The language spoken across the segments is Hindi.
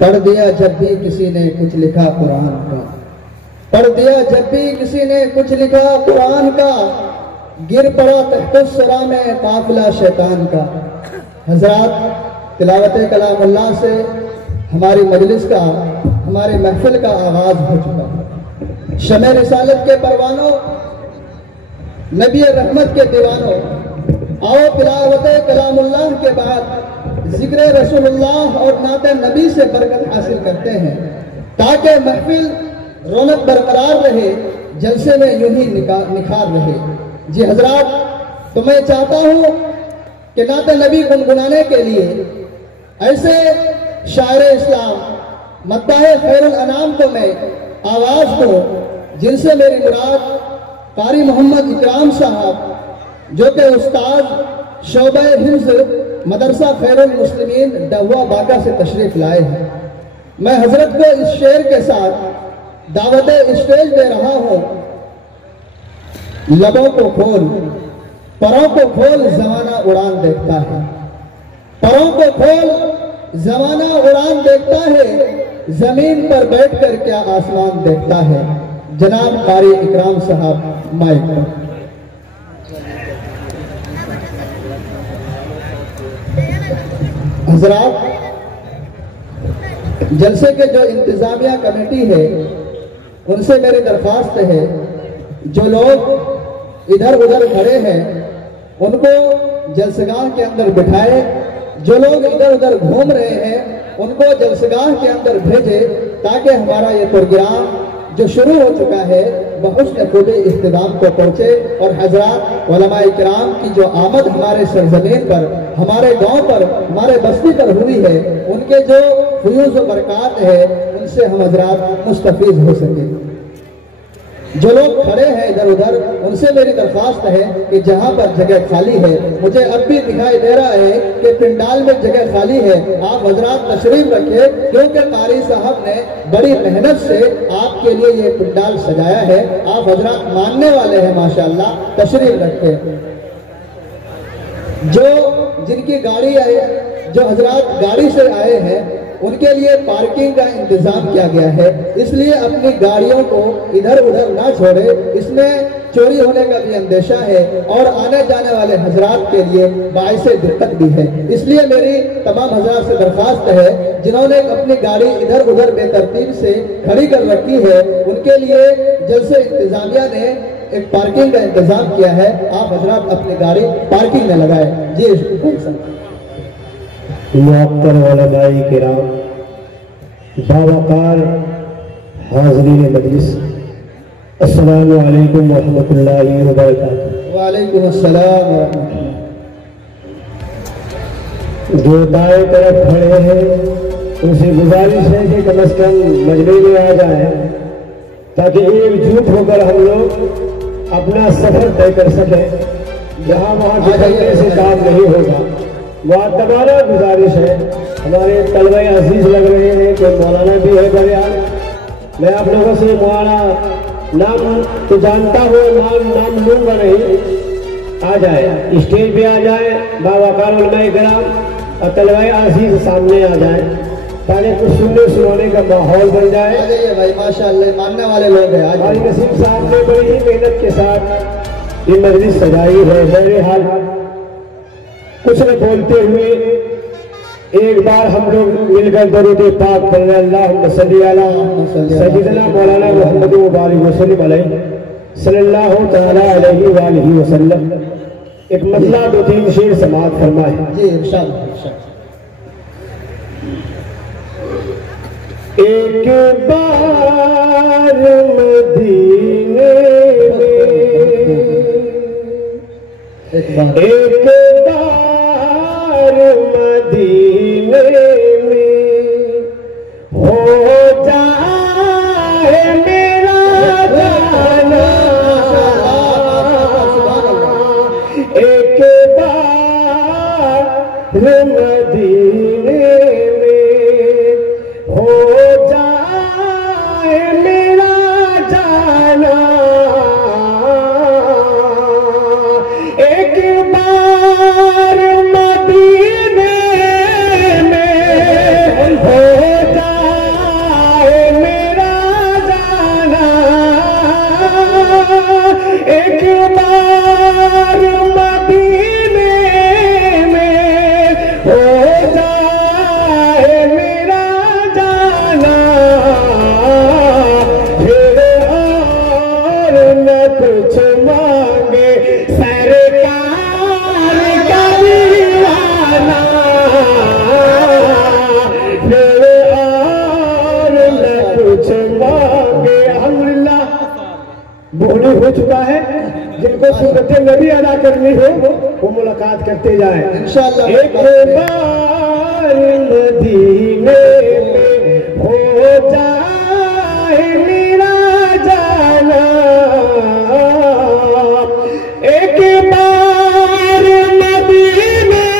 पढ़ दिया जब भी किसी ने कुछ लिखा कुरान का, पढ़ दिया जब भी किसी ने कुछ लिखा कुरान का, गिर पड़ा तहतुस्सरा में काफिला शैतान का। हजरात, तिलावत कलामुल्लाह से हमारी मजलिस का, हमारे महफिल का आगाज हो चुका है। शमे रिसालत के परवानों, नबी रहमत के दीवानों, आओ तिलावत कलामुल्लाह के बाद जिक्र रसूलुल्लाह और नाते नबी से बरकत हासिल करते हैं, ताकि महफिल रौनक बरकरार रहे, जलसे में यूं ही निखार रहे। जी हजरात, तो मैं चाहता हूं कि नाते नबी गुनगुनाने के लिए ऐसे शायर इस्लाम मद्दाह खैरुल अनाम को मैं आवाज दूं, जिनसे मेरी मुराद कारी मोहम्मद इकराम साहब, जो कि उस्ताद शोबे हिफ्ज़ मदरसा खैरुल मुस्लिमीन डहुआ बागा से तशरीफ लाए हैं। मैं हजरत को इस शेर के साथ दावत स्टेज दे रहा हूं। लबों को खोल, परों को खोल, जमाना उड़ान देखता है। परों को खोल, जमाना उड़ान देखता है, जमीन पर बैठकर क्या आसमान देखता है। जनाब कारी इकराम साहब माइक पर। हजरात, जलसे के जो इंतजामिया कमेटी है, उनसे मेरी दरख्वास्त है, जो लोग इधर उधर खड़े हैं उनको जलसगाह के अंदर बिठाए, जो लोग इधर उधर घूम रहे हैं उनको जलसगाह के अंदर भेजे, ताकि हमारा ये प्रोग्राम जो शुरू हो चुका है बहुस्न खुद इख्तिताम को पहुंचे और हजरात उलमाए किराम की जो आमद हमारे सरजमीन पर, हमारे गांव पर, हमारे बस्ती पर हुई है, उनके जो फयूज़ व बरक़ात है, उनसे हम हजरात मुस्तफ़ीज़ हो सके। जो लोग खड़े हैं इधर उधर, उनसे मेरी दरख्वास्त है कि जहां पर जगह खाली है, मुझे अब भी दिखाई दे रहा है कि पिंडाल में जगह खाली है, आप हजरात तशरीफ रखिए, क्योंकि कारी साहब ने बड़ी मेहनत से आपके लिए ये पिंडाल सजाया है। आप हजरात मानने वाले हैं माशाअल्लाह, तशरीफ रखें। जो जिनकी गाड़ी आई, जो हजरात गाड़ी से आए हैं, उनके लिए पार्किंग का इंतजाम किया गया है, इसलिए अपनी गाड़ियों को इधर उधर ना छोड़े, इसमें चोरी होने का भी अंदेशा है और आने जाने वाले हजरात के लिए बाइस दिक्कत भी है। इसलिए मेरी तमाम हजरात से दरख्वास्त है, जिन्होंने अपनी गाड़ी इधर उधर बेतरतीब से खड़ी कर रखी है, उनके लिए जलसे इंतजामिया ने एक पार्किंग का इंतजाम किया है। आप हजरात अपनी गाड़ी पार्किंग में लगाए। जी मुअत्तर उलमाए किराम, बावकार हाज़रीन मजलिस, अस्सलामु अलैकुम व रहमतुल्लाहि व बरकातुहू। वालेकुम अस्सलाम व रहमतुल्लाह। जो दाएं तरफ खड़े हैं उनसे गुजारिश है कि कम से कम मजलिस में आ जाए, ताकि एकजुट होकर हम लोग अपना सफर तय कर सकें। जहाँ वहाँ गुजरने से काम नहीं होगा। वहाँ तमारा गुजारिश है, हमारे तलबे अजीज लग रहे हैं कि मौलाना भी है बयान। मैं आप लोगों से मौलाना नाम तो जानता हूँ, नाम लूंगा नहीं, आ जाए स्टेज पे आ जाए, बावकार उलमाए किराम और तलबे अजीज सामने आ जाए, ताकि कुछ सुनने सुनाने का माहौल बन जाए। भाई माशाअल्लाह, मानने वाले लोग हैं। भाई नसीम साहब ने बड़ी ही मेहनत के साथ ये मजलिस सजाई है। बहरहाल कुछ न बोलते हुए एक बार हम लोग मिलकर दरूद पाक पढ़ रहे, अल्लाहुम्मा सल्ली अला सय्यिदना मौलाना मुहम्मद मुबारक वसल्लम अलैहि सल्लल्लाहु तआला अलैहि व आलिहि वसल्लम। एक मतलब दो तीन शेर समाअत फरमाए। जी इरशाद। एक बार मदीने में, एक बार मदीने में हो जाए मेरा जाना, एक बार मदीने में हो जाए मेरा जाना, एक बार हो चुका है। जिनको सूरत नबी अदा करनी हो वो मुलाकात करते जाए इंशाअल्लाह। एक बार मदीने में हो जाए मेरा जाना, एक बार मदीने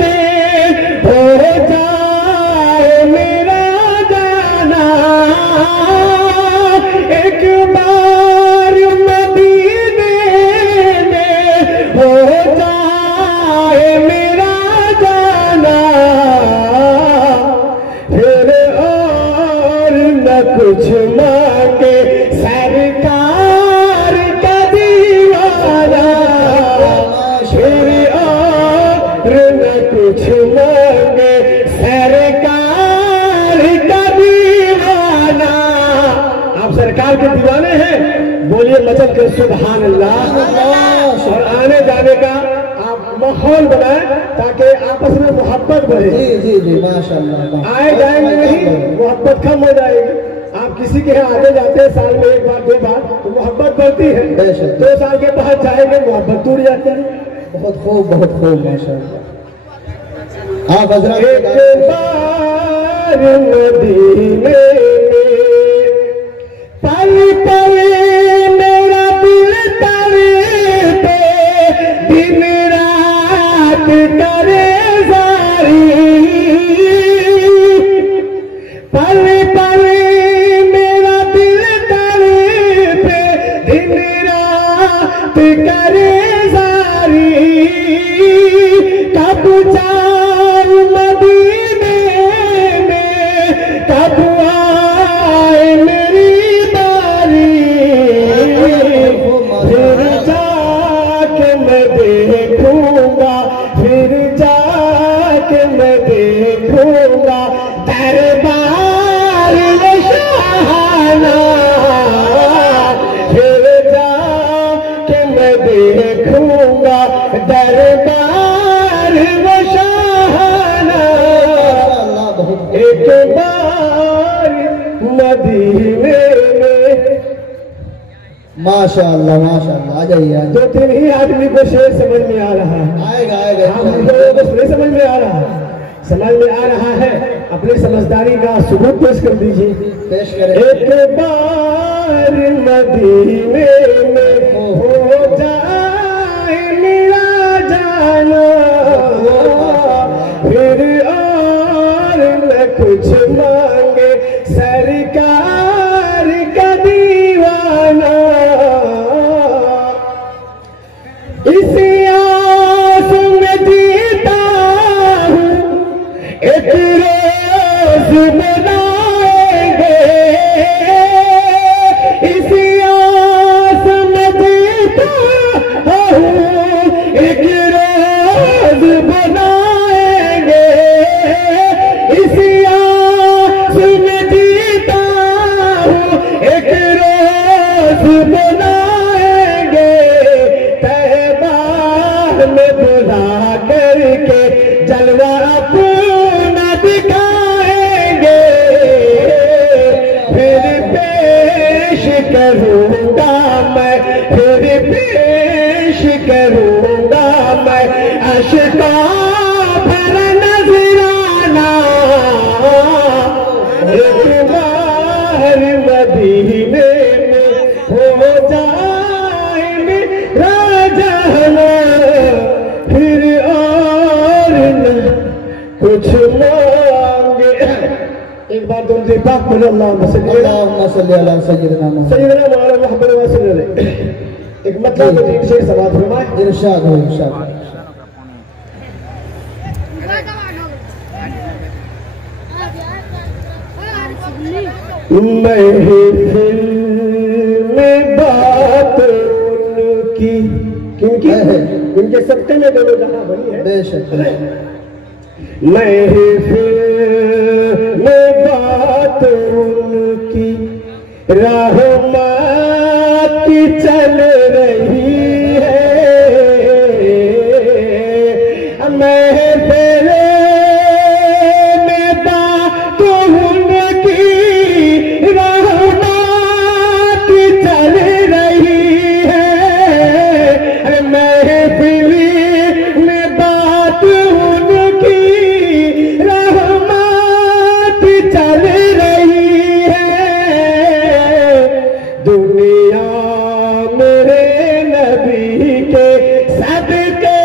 में हो जाए मेरा जाना, एक बार मदीने में हो जाए मेरा जाना, फिर और न कुछ मांगे सरकार का दीवाना, फिर और न कुछ मांगे सरकार का दीवाना। आप सरकार के दीवाने हैं, बोलिए मचल कर सुभान अल्लाह। और आने जाने का आप माहौल बनाए ताकि आपस में मोहब्बत बढ़े। जी जी जी माशाअल्लाह। आए जाएंगे नहीं, मोहब्बत कम हो जाएगी। आप किसी के यहाँ आते जाते हैं साल में एक बार दो बार तो मोहब्बत बढ़ती है, बेशक। 2 साल के बाद जाएंगे मोहब्बत टूट जाती है। बहुत खूब माशाअल्लाह। आप एक हजरत बार मदीने में पल पल मेरा दिल तड़पे, दिन रात करे जारी, पल पल मेरा दिल तड़पे, दिन रात करे जारी, कब जाऊं मदीने में, कब आए मेरी बारी, फिर जाके मैं देखूंगा, फिर जाके मैं देखूंगा दरबार वो शाहाना, फिर जाके मैं देखूंगा दरबार वो शाहाना। एक बार मदीने में माशाअल्लाह। आ जाइए 2-3 ही आदमी को शेर समझ में आ रहा है। आएगा हम लोगों को नहीं समझ में आ रहा है, समझ में आ रहा है। अपनी समझदारी का सबूत पेश कर दीजिए। पेश करें। एक बार मदीने में हो जाए मेरा जाना, फिर और न कुछ मांगे सरकार का दीवाना, इस आस में जीता हूँ एक रोज बनाएंगे, इस आस में जीता हूँ एक रोज बनाएंगे, इस आस में जीता हूँ एक रोज बनाएंगे, तहबार में बुला करके जलवा अपना दिखाएंगे, फिर पेश करूंगा मैं, फिर पेश करूंगा मैं अशका भरा नजराना, एक बार मदीने में हो जाए मेरा जाना, फिर और न कुछ मांगे। एक बार तुम दे पाक बोलो अल्लाहुम्मा सल्ली अला सैयदना मोहम्मद। सैयदना मौलाना मोहम्मद रसूल अल्लाह। एक मतलब को 3 शेर समाज फरमाए। इरशाद हो इरशाद। महफिल में बात उनकी किनकी इनके सत्ते में दोनों जहां बनी है। बेशक महफिल में बात उनकी रहमत की चल रही है, महफिल में बात उनकी रहमत की चल रही चल रही है, दुनिया मेरे नबी के सदके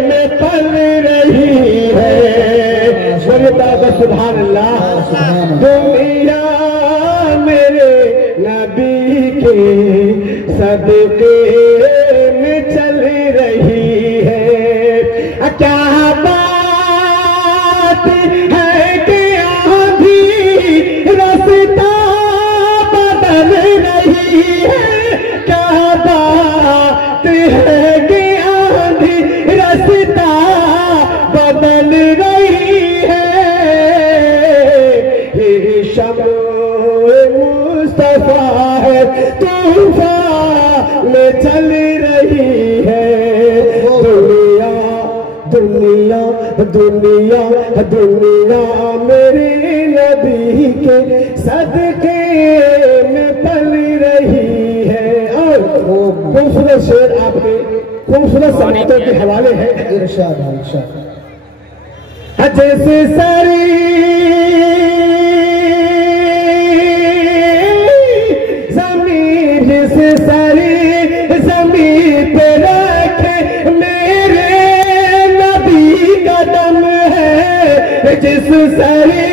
में पल रही है। सुभान अल्लाह। दुनिया मेरे नबी के सदके में चल रही है। क्या बात है कि आंधी रास्ता बदल रही है, क्या बात है कि आंधी रास्ता बदल रही है। ये शम्स मुस्तफा है, तूफान में चल रही है। दुनिया दुनिया दुनिया दुनिया मेरे नबी के सदके में पल रही है। और खूबसूरत शेर आपके खूबसूरत संगीतों के हवाले है। इरशाद है, इरशाद। जैसे सारी जमीन, जैसे सारी जमीन पे रखे मेरे नबी कदम है, जिस सारी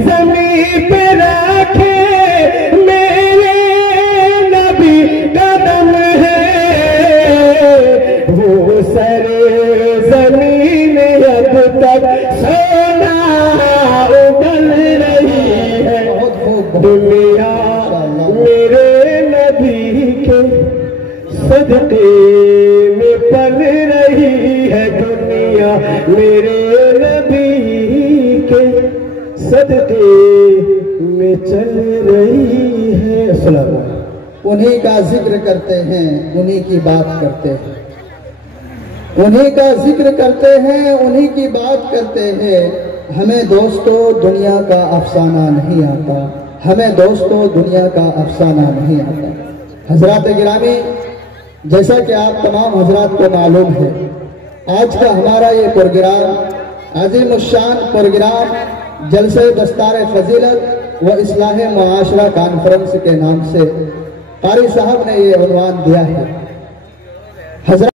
जमीन पे रखे मेरे नबी कदम है, वो सारे जमीन अब तक सोना उगल रही है। दुनिया मेरे नबी के सदके में पल रही है, दुनिया मेरे नबी के सदके में चल रही है। अस्सलाम वालेकुम। उन्हीं का जिक्र करते हैं, उन्हीं की बात करते हैं, उन्हीं का जिक्र करते हैं, उन्हीं की बात करते हैं। हमें दोस्तों दुनिया का अफसाना नहीं आता, हमें दोस्तों दुनिया का अफसाना नहीं आता। हजरात गिरामी, जैसा कि आप तमाम हजरात को मालूम है, आज का हमारा ये प्रोग्राम अज़ीमुश्शान प्रोग्राम जलसे दस्तार फजीलत व इस्लाह मुआशरा कॉन्फ्रेंस के नाम से कारी साहब ने ये उन्वान दिया है। हजरत